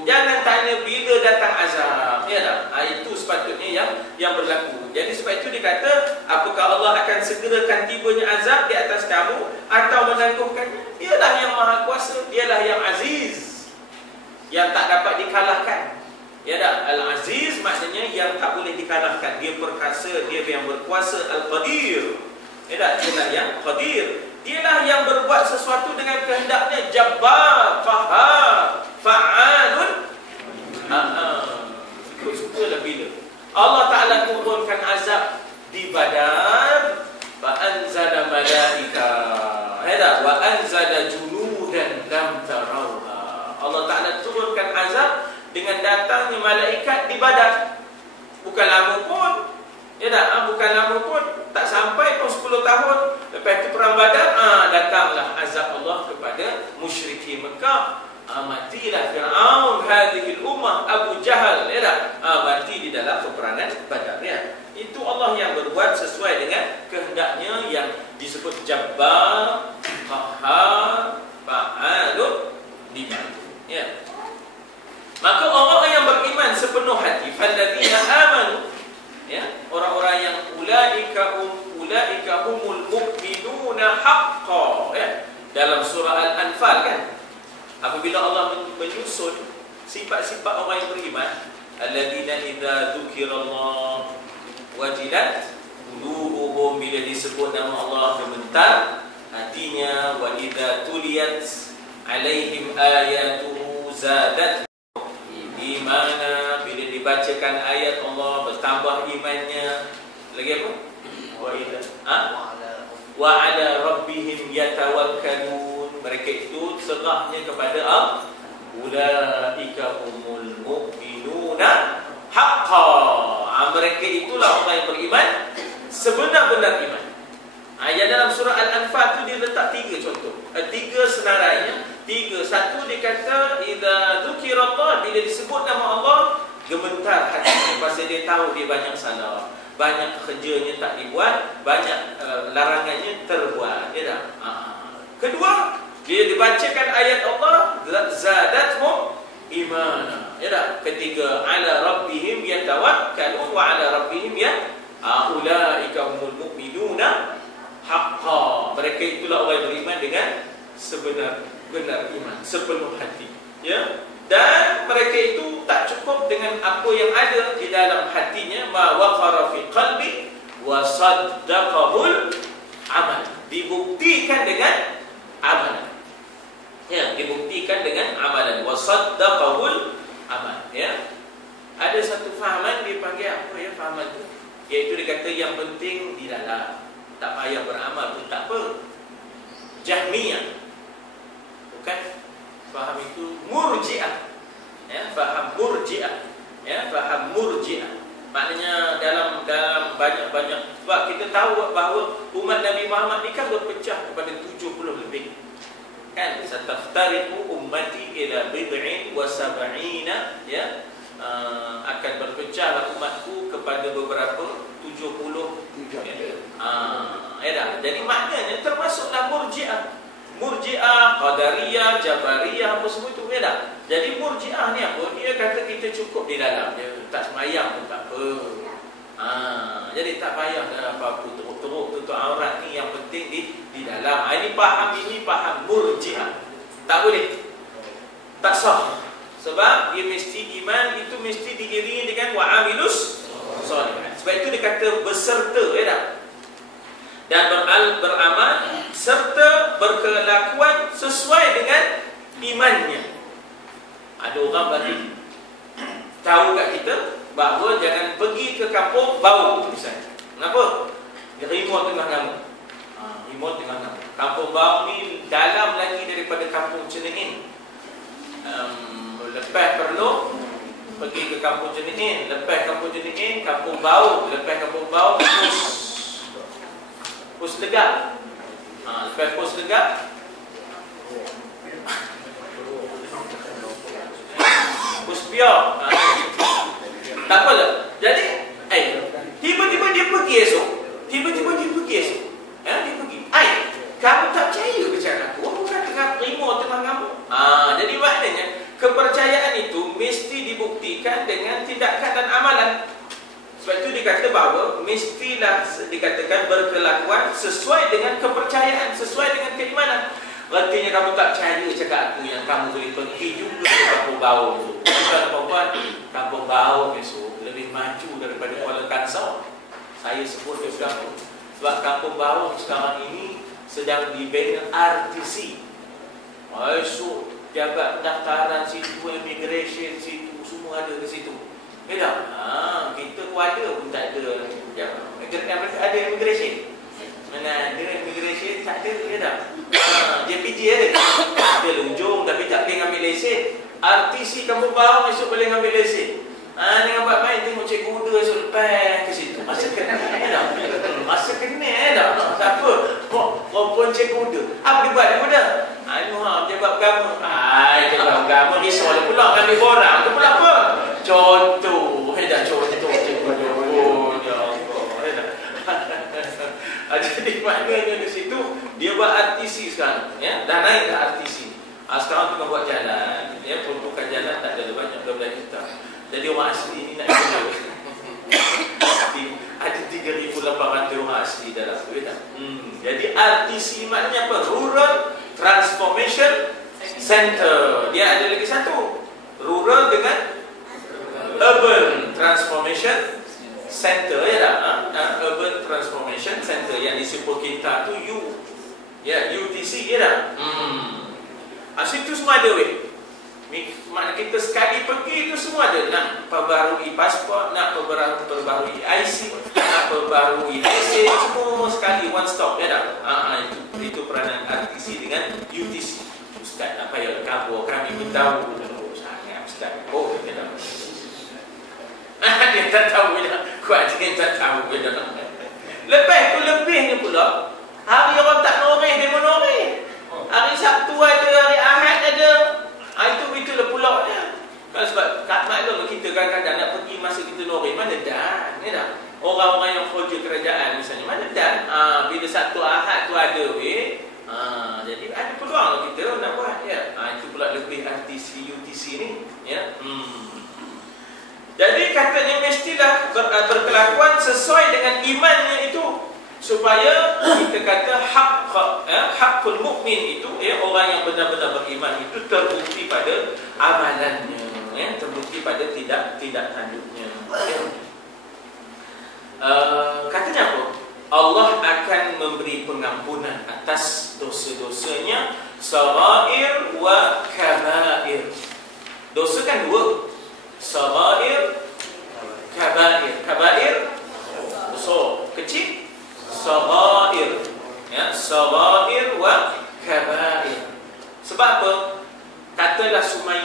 jangan tanya bila datang azab, itu sepatutnya yang berlaku. Jadi sebab itu dikata, apakah Allah akan segerakan tibanya azab di atas kamu atau menangguhkannya? Dialah yang maha kuasa, dialah yang aziz, yang tak dapat dikalahkan. Al-Aziz maknanya yang tak boleh dikalahkan. Dia perkasa, dia yang berkuasa. Al-Qadir, dialah yang Qadir, dialah yang berbuat sesuatu dengan kehendaknya. Jabbar, Qahhar, Fa'alun. Suka-sukalah bila Allah Ta'ala turunkan azab di Badar, fa'anzala malaika, wa anzala junudan lam tarawha. Allah Ta'ala turunkan azab dengan datangnya malaikat di Badar. Bukan lama pun, bukan lama pun, tak sampai pun 10 tahun lepas itu perang Badar, datanglah azab Allah kepada musyrikin Mekah. Matilah Fir'aun hadhil ummah, Abu Jahal, mati di dalam peperangan Badar. Itu Allah yang berbuat sesuai dengan kehendaknya, yang disebut Jabbar, Qahhar, Fa'alun, dibantu. Maka orang yang beriman sepenuh hati, falladzina amanu, orang-orang yang ulaika humul mu'minuna haqqan, dalam surah Al-Anfal kan, apabila Allah menyusun sifat-sifat orang yang beriman, alladzina idza dzukirallah wajilat qulubuhum, bila disebut nama Allah gemetar hatinya, wa idza tuliyat alaihim ayatuhu zadat imana, bila dibacakan ayat Allah bertambah imannya. Lagi apa? Wa ala rabbihim yatawakkalun, mereka itu serahnya kepada Allah. Ulaika humul mu'minuna haqqan, mereka itulah orang yang beriman sebenar-benar iman. Yang dalam surah Al-Anfal tu dia letak 3 contoh, 3 senarainya. 3, satu dia kata idza dzukirallah, bila disebut nama Allah gemetar hatinya, pasal dia tahu dia banyak salah, banyak kerjanya tak dibuat, banyak larangannya terbuat. Kedua, bila dibacakan ayat Allah zadathum imana. Ketiga, ala rabbihim yatawakkalun wa ala rabbihim ulaika humul mu'minuna haqqan, mereka itulah orang yang beriman dengan sebenar-benar iman, sepenuh hati. Dan mereka itu tak cukup dengan apa yang ada di dalam hatinya, ma waqara fi qalbi wa saddaqahul amal, dibuktikan dengan amalan. Dibuktikan dengan amalan, wa saddaqahul amal. Ada satu fahaman dipanggil apa fahaman tu, iaitu dia kata yang penting di dalam, tak payah beramal pun tak apa. Jahmiyah, bukan? Faham itu murji'ah. Ya, faham murji'ah. Ya, faham murji'ah. Maknanya dalam banyak-banyak, sebab kita tahu bahawa umat Nabi Muhammad ni kan berpecah kepada 70 lebih. Kan, sataftariqu ummati ila bid'in wa sab'ina, ya. Akan berpecahlah umatku kepada beberapa 70. Jadi maknanya termasuklah murji'ah. Murji'ah, qadariyah, jabariyah, apa semua itu beda. Jadi murji'ah ni apa? Dia kata kita cukup di dalam dia, tak semayang pun tak apa. Jadi tak payah apa-apa teruk-teruk tutup aurat ni, yang penting di dalam. Ini paham murji'ah. Tak boleh. Tak sah. Sebab dia mesti iman itu mesti diiringi dengan wa'amilus sholihat. Sebab itu dia kata berserta, ya tak? Dan beramal serta berkelakuan sesuai dengan imannya. Ada orang bagi tahu kat kita bahawa jangan pergi ke kampung bau misalnya. Kenapa? Rimau tengah ngamuk. Rimau tengah ngamuk. Kampung bau ni dalam lagi daripada kampung Cenein. Lepas perlu pergi ke kampung Cenein, lepas kampung Cenein, kampung bau, lepas kampung bau Pus Legap. Lepas Pus Legap Pus Piok. Tak apa lah. Jadi tiba-tiba dia pergi esok. Dia pergi. Kamu tak percaya bicara aku? Aku kata rimau tengah kamu. Jadi maknanya kepercayaan itu mesti dibuktikan dengan tindakan dan amalan. Sebab itu dikata bahawa mestilah dikatakan berkelakuan sesuai dengan kepercayaan, sesuai dengan keimanan. Artinya kamu tak percaya cakap aku yang kamu boleh pergi juga ke kampung bau tu. Tuan-tuan, kampung bau besok lebih maju daripada Kuala Kansau. Saya sebut dia berapa. Sebab kampung bau sekarang ini sedang dibina RTC. Esok jabat pendaftaran situ, immigration situ, semua ada di situ. Kita pun ada pun tak ada. Ada immigration. Mana ada immigration tak ada. JPJ ada. Ada lunjung tapi tak boleh ambil lesen. RTC kampung bau esok boleh ambil lesen. Dengan buat main tengok cikgu muda esok lepas ke situ. Masa kena dah. Tak apa. Perempuan cikgu muda. Apa dia buat dia muda? Pejabat agama. Pejabat agama risau dia pula ambil borang. Itu pula apa? Contoh cikgu muda. Jadi maknanya di situ dia buat RTC sekarang, ya, dah naik ke RTC. Sekarang tengah buat jalan, ya, peruntukan jalan tak ada banyak, 12 juta. Jadi orang asli ni nak kerja. Ada 3,800 orang asli dalam tu, ya. Jadi RTC maknanya apa? Rural Transformation Center. Dia ada lagi satu, rural dengan Urban Transformation Center, ya tak? Urban Transformation Center yang disebut kita tu UTC, ya tak? Situ semua ada weh. Maknanya kita sekali pergi itu semua ada. Nak perbarui pasport, nak perbarui IC, nak perbarui lesen, semua sekali one stop, ya tak? Itu peranan RTC dengan UTC. Ustaz tak payah kabur, kami pun tahu. Sangat Ustaz. Ya tak? Dia tak tahu je. Kuat dia tak tahu je. Lepas tu lebihnya pula, hari orang tak noreh, dia menoreh. Hari Sabtu ada, hari Ahad ada. Itulah pula dia. Sebab maklum kita kadang-kadang nak pergi masa kita noreh, mana dan, ya tak? Orang-orang yang kerja kerajaan misalnya, mana dan? Bila Sabtu Ahad tu ada jadi ada peluang kita nak buat, ya. Itu pula lebih RTC, UTC ni, ya. Jadi katanya mestilah berkelakuan sesuai dengan imannya itu, supaya kita kata hakul mukmin itu, ya, orang yang benar-benar beriman itu terbukti pada amalannya, ya, terbukti pada tidak tanduknya. Katanya apa? Allah akan memberi pengampunan atas dosa-dosanya, sagair wa kabair. Dosa kan dua, sagair, kabair. Kabair besar, kecil. Sagair, ya, sagair wa kabair. Sebab apa?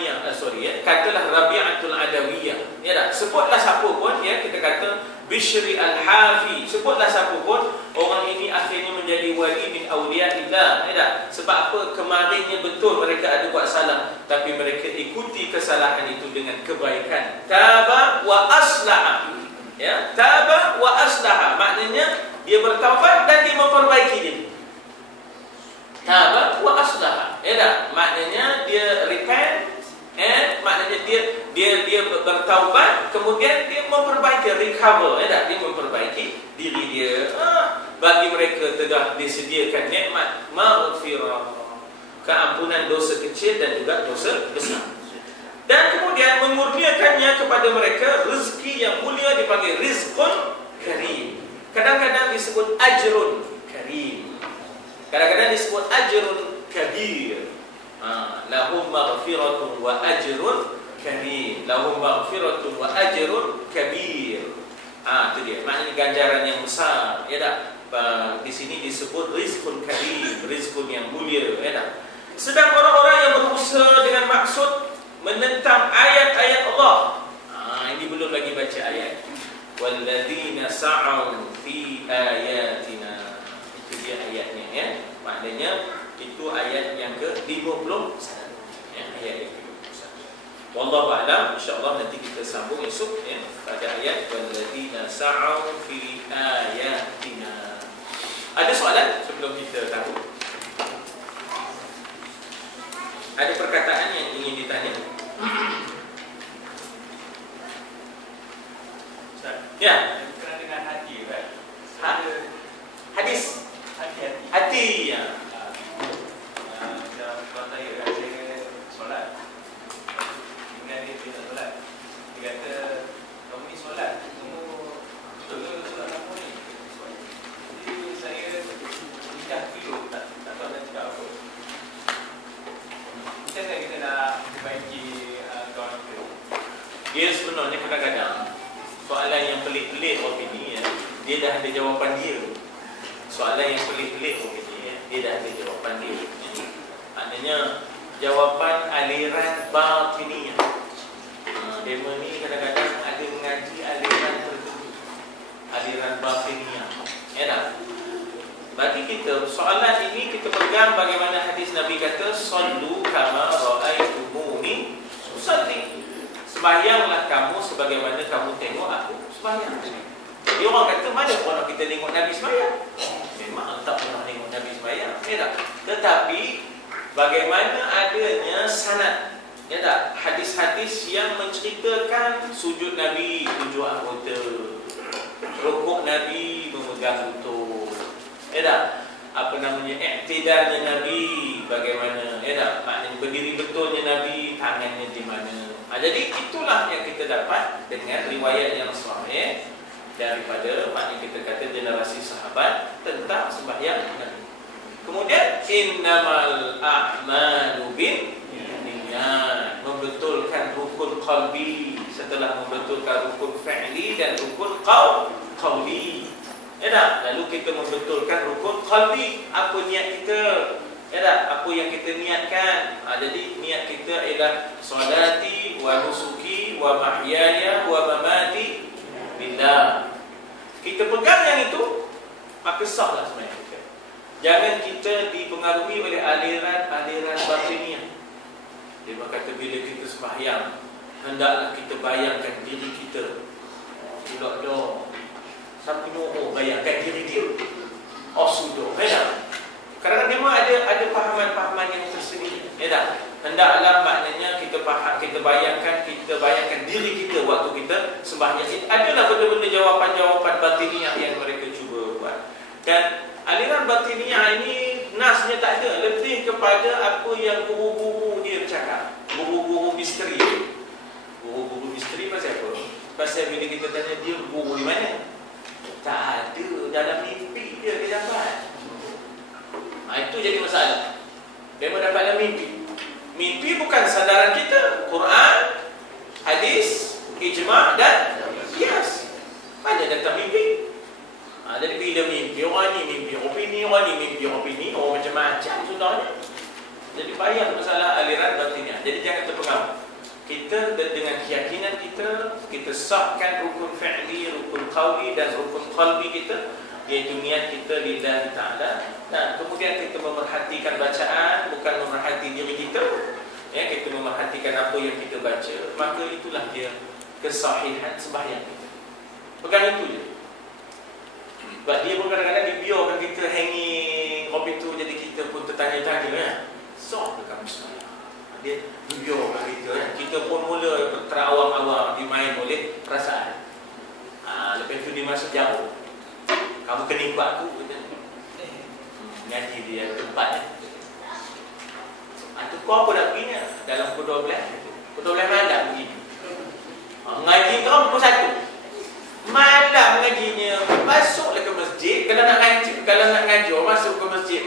Umayyah, katalah Rabi'atul Adawiyah. Ya tak? Sebutlah siapa pun, ya, kita kata Bishri Al-Hafi. Sebutlah siapa pun, orang ini akhirnya menjadi wali min awliyaillah. Ya tak? Sebab apa? Kemarinnya betul mereka ada buat salah, tapi mereka ikuti kesalahan itu dengan kebaikan. Taba wa aslaha. Ya, taba wa aslaha. Maknanya dia bertaubat dan dia memperbaiki diri. Taba wa aslaha. Ya tak? Maknanya dia repent, maknanya dia bertaubat, kemudian dia memperbaiki, recover, ya tak? Dia memperbaiki diri dia. Bagi mereka telah disediakan nikmat maghfirah, keampunan dosa kecil dan juga dosa besar. Dan kemudian mengurniakannya kepada mereka rezeki yang mulia, dipanggil rizqun karim. Kadang-kadang disebut ajrun karim, kadang-kadang disebut ajrun kabir. Lahum maghfiratun wa ajrun karim. Lahum maghfiratun wa ajrun kabir. Itu dia. Maknanya ganjaran yang besar. Ya tak? Di sini disebut rizqun karim, rizqun yang mulia. Ya tak? Sedang orang-orang yang berusaha dengan maksud menentang ayat-ayat Allah. Ini belum lagi baca ayat. Walladzina sa'au fi ayatina. Itu dia ayatnya, ya. Maknanya itu ayat yang ke-51, ya, ayat yang ke-51. Wallahu a'lam. Insyaallah nanti kita sambung esok, ya, pada ayat walladzina sa'au fi ayatina. Ada soalan sebelum kita tahu? Ada perkataan yang ingin ditanya? Ya. Berkenaan dengan hati, kan? Hadis. Hati. Hati, ya. Macam tuan saya kan, saya solat. Dengan dia tak solat. Dia kata, kamu ni solat, kamu betul ke solat kamu ni? Jadi saya lidah dulu, tak tahu nak cakap apa. Macam mana kita nak perbaiki kawan kita? Dia sebenarnya kadang-kadang soalan yang pelik-pelik opini, ya, dia dah ada jawapan dia. Soalan yang pelik-pelik opini, ya, dia dah ada jawapan dia. Maknanya jawapan aliran batiniyah. Demo ni kadang-kadang ada mengaji aliran tertentu, aliran batiniyah. Ya tak? Bagi kita soalan ini kita pegang bagaimana hadis Nabi kata, sallu kama ra'aitumuni usalli. Sembahyanglah kamu sebagaimana kamu tengok aku sembahyang. Jadi orang kata, mana pernah kita tengok Nabi sembahyang? Memang tak pernah tengok Nabi sembahyang, ya tak? Tetapi bagaimana adanya sanad, ya tak? Hadis-hadis yang menceritakan sujud Nabi 7 anggota, rukuk Nabi memegang lutut, ya tak? Apa namanya, iktidalnya Nabi bagaimana, ya tak? Maknanya berdiri betulnya Nabi, tangannya di mana. Jadi itulah yang kita dapat dengan riwayat yang sahih daripada, maknanya kita kata generasi sahabat tentang sembahyang Nabi. Kemudian innamal a'malu binniyat, membetulkan rukun qalbi setelah membetulkan rukun fi'li dan rukun qawli. Ya tak? Lalu kita membetulkan rukun qalbi, apa niat kita, ya tak? Apa yang kita niatkan. Jadi niat kita ialah salati wa nusuki wa mahyaya wa mamati billah. Kita pegang yang itu, maka sahlah sembahyang kita. Jangan kita dipengaruhi oleh aliran batiniyah. Dia berkata bila kita sembahyang, hendaklah kita bayangkan diri kita. Tidak ada siapa nyuruh bayangkan diri dia. Sudah, ya tak? Kadang-kadang memang ada pahaman-pahaman yang tersendiri, ya tak? Hendaklah maknanya kita bayangkan diri kita waktu kita sembahyang. Adalah benda-benda jawapan-jawapan batiniyah yang mereka cuba buat. Dan aliran batiniyah ini nasnya tak ada, lebih kepada apa yang guru-guru dia bercakap. Guru-guru misteri. Guru-guru misteri pasal apa? Pasal bila kita tanya dia guru di mana? Tak ada, dalam mimpi dia dapat. Itu jadi masalah. Dia mendapat dalam mimpi. Mimpi bukan sandaran kita. Quran, hadis, ijma' dan qiyas. Mana datang mimpi? Jadi bila mimpi, orang ni mimpi opini, orang ni mimpi opini, orang macam-macam sudahnya. Jadi payah masalah aliran batiniyah. Jadi jangan terpengaruh. kita dengan keyakinan kita sahkan rukun fi'li, rukun qawli dan rukun qalbi kita, iaitu niat kita lillahi ta'ala. Dan kemudian kita memerhatikan bacaan, bukan memerhati diri kita, ya, kita memerhatikan apa yang kita baca, maka itulah dia kesahihan sembahyang kita. Pegang itu je. Sebab dia pun kadang-kadang dibiarkan kita hanging kopi tu, jadi kita pun tertanya-tanya, ya, sah ke kamu sembahyang? Dia dibiarkan kita, ya. Kita pun mula terawang-awang, dimain oleh perasaan. Lepas tu dia masuk jauh. Kamu kena ikut aku, kata. Ngaji dia tempatnya. Tu kau apa nak pergi dalam pukul 12? Pukul 12 malam pergi. Ngaji kau pukul 1 malam ngajinya. Masuklah ke masjid. Kalau nak ngajar, masuk ke masjid.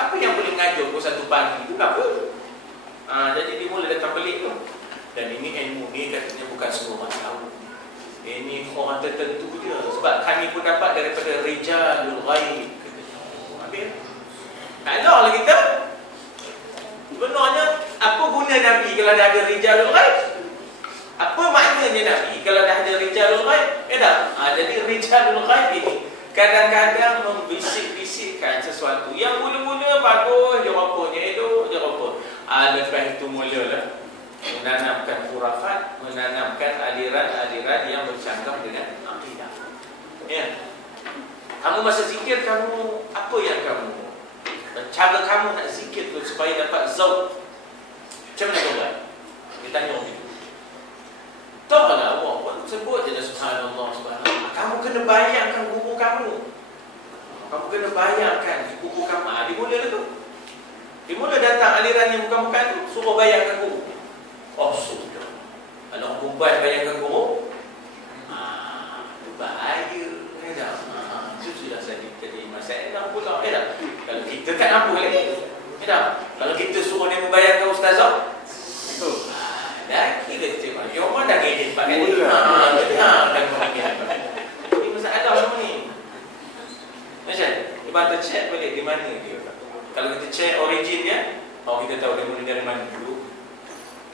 Apa yang boleh ngajar pukul 1 pagi tu? Apa? Jadi dia mula datang pelik tu. Dan ini ilmu ni katanya bukan semua orang tahu. Ini orang tertentu dia. Sebab kami pun dapat daripada rijalul ghaib. Habis? Tak ada lah kita. Sebenarnya, apa guna Nabi kalau dah ada rijalul ghaib? Apa maknanya Nabi kalau dah ada rijalul ghaib? Jadi rijalul ghaib ini kadang-kadang membisik-bisikkan sesuatu yang mula-mula bagus, jawapannya elok, jawapan. Lepas itu mulalah menanamkan khurafat, menanamkan aliran-aliran yang bercanggah dengan akidah. Ya. Kamu masa zikir, kamu apa yang kamu, cara kamu nak zikir tu supaya dapat zauq, macam mana kau buat? Dia tanya orang itu. Tahu lah Allah pun sebut je subhanallah, subhanallah. Kamu kena bayangkan guru kamu. Kamu kena bayangkan guru kamu. Dia mula tu. Dia mula datang aliran yang bukan-bukan tu, suruh bayangkan guru. Oh sudah. Kalau orang perempuan bayangkan guru, bahaya. Itu sudah jadi masalah pula. Kalau kita tak nampu lagi. Kalau kita suruh dia membayangkan ustazah, dah kira cik. Yang mana dah gadget pakai ni? Dan kebahagiaan. Ini masalah semua ni. Macam kita check balik di mana dia. Kalau kita check originnya, kita tahu dia mula dari mana dulu.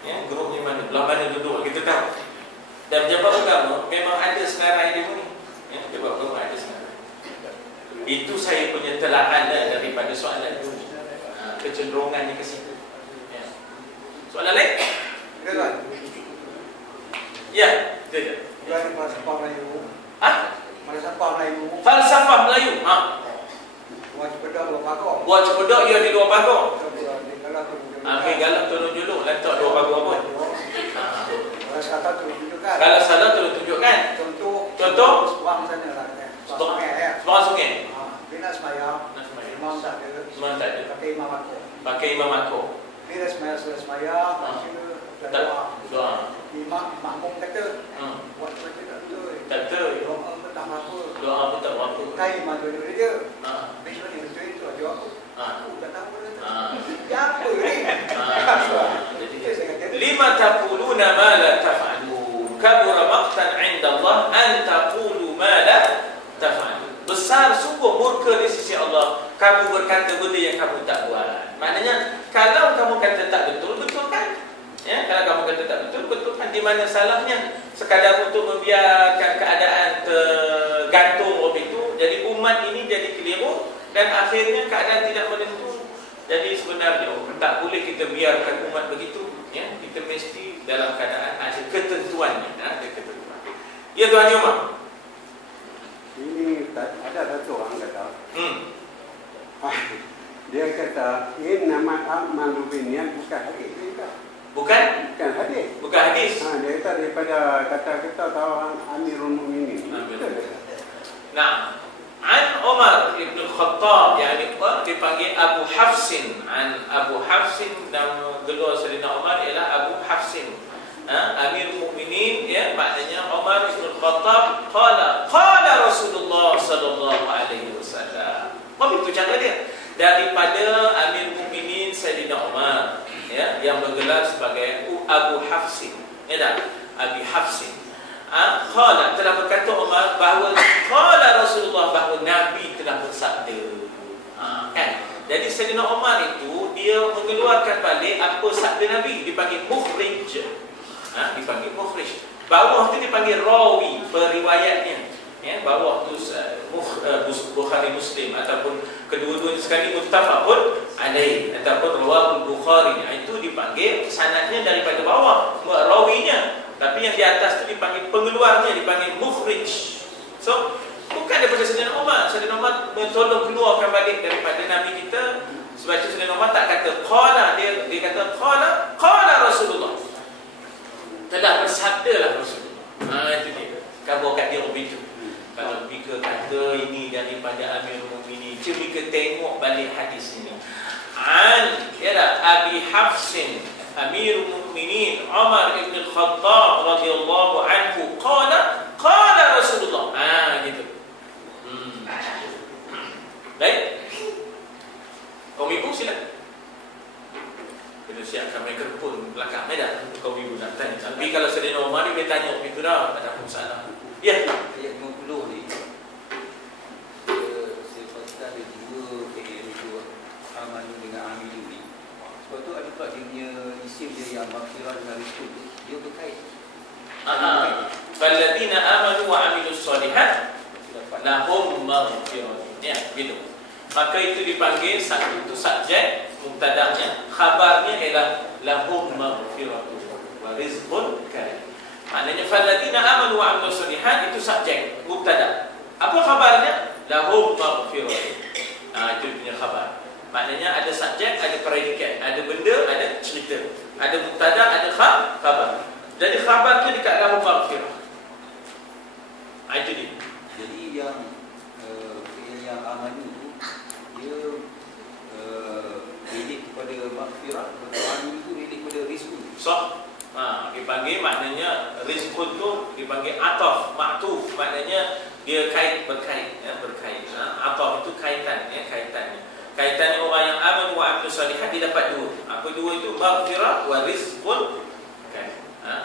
Ya, grupnya mana, belah mana duduk, kita tahu. Dan pejabat agama memang ada senarai dia pun. Ya, pejabat agama ada senarai. Itu saya punya telahan daripada soalan itu. Kecenderungannya ke situ. Ya. Soalan lain? Ya, tidak. Dari falsafah Melayu. Falsafah Melayu. Falsafah Melayu. Buat cepeda dua pagar. Buat cepeda ia di dua pagar. Ambil galak tolong julung, letak dua pagar pun. Kalau salah tolong tunjukkan. Kalau salah tolong tunjukkan. Contoh sebuang sana lah. Sebuang sungai. Bila sembahyang, imam tak ada. Imam tak ada. Pakai imam aku. Pakai imam aku. Bila sembahyang, doa. Imam makmum kata, buat macam tak betul. Tak betul. Doa pun tak apa. Doa pun tak apa. Kai imam dulu dia. Besok ni betul itu aja aku. Aku tak tahu dah. Apa ni? Lima taquluna ma la taf'alun. Kabura maqtan 'inda Allah an taqulu ma la taf'alun. Besar sungguh murka di sisi Allah kamu berkata benda yang kamu tak buat. Maknanya kalau kamu kata tak betul, betulkan. Ya, kalau kamu kata tak betul, betulkan. Di mana salahnya? Sekadar untuk membiarkan keadaan tergantung waktu itu. Jadi umat ini jadi keliru dan akhirnya keadaan tidak menentu. Jadi sebenarnya tak boleh kita biarkan umat begitu. Ya, kita mesti dalam keadaan ada ketentuannya. Ada ketentuan. Ya Tuan Umar. Ini ada satu orang kata. Dia kata ini nama a'malu binniat bukan hadis juga. Bukan hadis. Bukan hadis. Dia kata daripada kata kita tahu Amirul Mukminin. Nah, an Umar ibn Khattab, yakni dipanggil Abu Hafsin. An Abu Hafsin, nama gelar Sayyidina Umar ialah Abu Hafsin. Amirul Mukminin, ya, maknanya Umar ibn Khattab. Qala Rasulullah sallallahu alaihi wasallam. Apa itu cara dia? Daripada Amirul Mukminin Sayyidina Umar, ya, yang bergelar sebagai Abu Hafsin. Ya dah, Abi Hafsin. Qala, telah berkata Umar bahawa qala Rasulullah, bahawa Nabi telah bersabda. Kan? Jadi Sayyidina Umar itu dia mengeluarkan balik apa sabda Nabi, dipanggil mukhrij. dipanggil mukhrij. Bawah tu dipanggil rawi, periwayatnya. Ya, bawah tu Bukhari Muslim ataupun kedua-dua sekali muttafaqun alaih ataupun rawahul Bukhari. Itu dipanggil sanadnya daripada bawah, rawinya. Tapi yang di atas tu dipanggil pengeluarnya, dipanggil mukhrij. So, bukan daripada Sayyidina Umar. Sayyidina Umar tolong keluarkan balik daripada Nabi kita. Sebab itu Sayyidina Umar tak kata qala, dia kata qala Rasulullah. Telah bersabdalah Rasulullah. Itu dia. Khabar kat dia begitu. Kalau Mika kata ini daripada Amirul Mukminin, Mika tengok balik hadis ini. Abi Hafsin Amirul Mukminin Umar ibn al-Khattab radhiyallahu anhu qala Rasulullah. Gitu. Baik. Kaum ibu sila. Kita siapkan mikrofon belakang medan. Kaum ibu nak tanya. Tapi kalau Sayyidina Umar dia tanya itu dah, tak ada masalah. Ya. Ayat 50 ni sepatutnya ada dua amanu dengan amilu ni. Sebab tu ada pula dia punya isim dia yang maghfirah dengan rizqun tu, dia berkait. Falladzina amanu wa amilus solihat lahum maghfirah. Ya, gitu. Maka itu dipanggil satu itu subjek, mubtada'nya, khabarnya ialah lahum maghfirah wa rizqun karim. Maknanya falladzina amanu wa amilus solihat itu subjek, mubtada. Apa khabarnya? Lahum maghfirah. Itu punya khabar. Maknanya ada subjek, ada predikat, ada benda, ada cerita. Ada mubtada, ada khabar. Jadi khabar tu dekat lahum maghfirah. Itu dia. Jadi yang amanu tu dia relate kepada maghfirah, amanu tu relate kepada rizqun. Dipanggil maknanya rizqun tu dipanggil ataf, ma'tuf, maknanya dia berkait, ya, berkait. Ataf itu kaitan, ya, kaitannya. Kaitannya orang yang aman wa amilus solihat dia dapat dua. Apa dua itu? Maghfirah wa rizqun.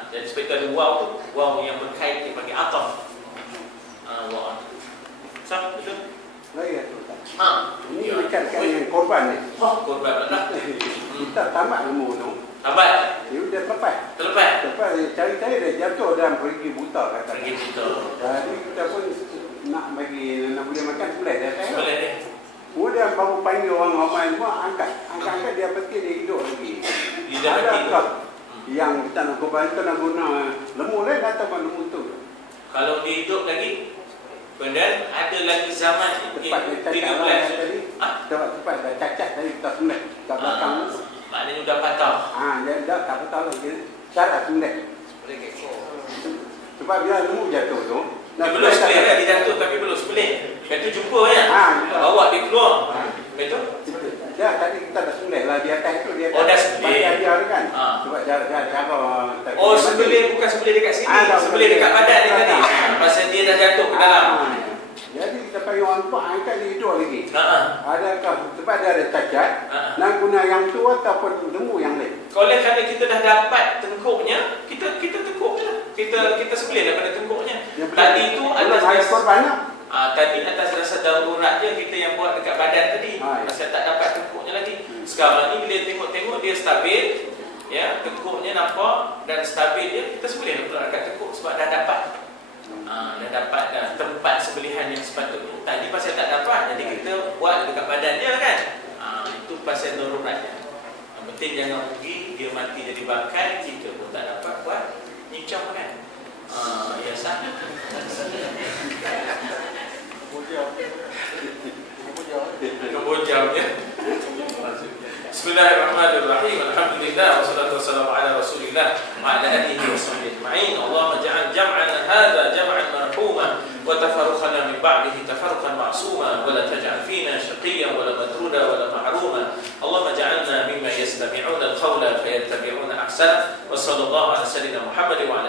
Jadi seperti ada waw tu, waw yang berkait dipanggil ataf. Waw. Sah, betul? Baik tu. Ini dekat yang korban ni. Korban lah. Kita tambah ilmu tu. Abad. Dia dah terlepas. Lepas cari-cari dia jatuh dalam pergi buta kata. Pergi buta. Jadi kita pun nak boleh makan sebelah dia. Sebelah dia. Kemudian baru panggil orang ramai semua angkat dia peti dia hidup lagi. Dia dah mati. Yang kita nak korban tu nak guna lembu lain atau lembu tu. Kalau dia hidup lagi, kemudian ada lagi zaman tempat dia cacat tadi. Tempat dah cacat tadi kita sembelih kat belakang tu. Maknanya dah patah. Dia dah tak patah lagi. Cara sembelih. Boleh kekor. Sebab dia lembu jatuh tu. Dia belum sembelih kan, dia jatuh tapi belum sembelih. Lepas tu jumpa kan. Bawa dia keluar. Betul? Ya, tadi kita dah sembelih lah di atas tu dia. Dah sembelih. Dia kan. Sebab cara sembelih bukan sembelih dekat sini. Sembelih dekat badan dia tadi. Pasal dia dah jatuh ke dalam. Jadi kita panggil orang tua angkat dia hidup lagi. Adakah sebab dia ada cacat, nak guna yang tu ataupun lembu yang lain? Oleh kerana kita dah dapat tengkuknya, kita tengkuk je lah. Kita sembelih daripada tengkuknya. Tadi itu atas tadi atas rasa darurat je kita yang buat dekat badan tadi. Pasal tak dapat tengkuknya lagi. Sekarang ni bila tengok-tengok dia stabil, ya, tengkuknya nampak dan stabil dia, kita sembelih dekat tengkuk sebab dah dapat. Dah dapat dah tempat sembelihan yang sepatutnya. Tadi pasal tak dapat, jadi kita buat dekat badannya kan. Itu pasal daruratnya. Yang penting jangan rugi dia mati jadi bangkai, kita pun tak dapat buat nyicam kan. Ya sah. Kebojamnya. Bismillahirrahmanirrahim. Alhamdulillah wassalatu wassalamu ala Rasulillah wa ala alihi washabbihi ajma'in. Allahumma ja'al jam'ana hadha jam'an marhuma wa tafarruqana min ba'dihi tafarruqan ma'suma wa la taj'al fina shaqiyyan wa la madruda wa la mahruma. Allahumma ja'alna mimman yastami'una al-qawla fayattabi'una ahsana. Wa sallallahu ala sayyidina Muhammad wa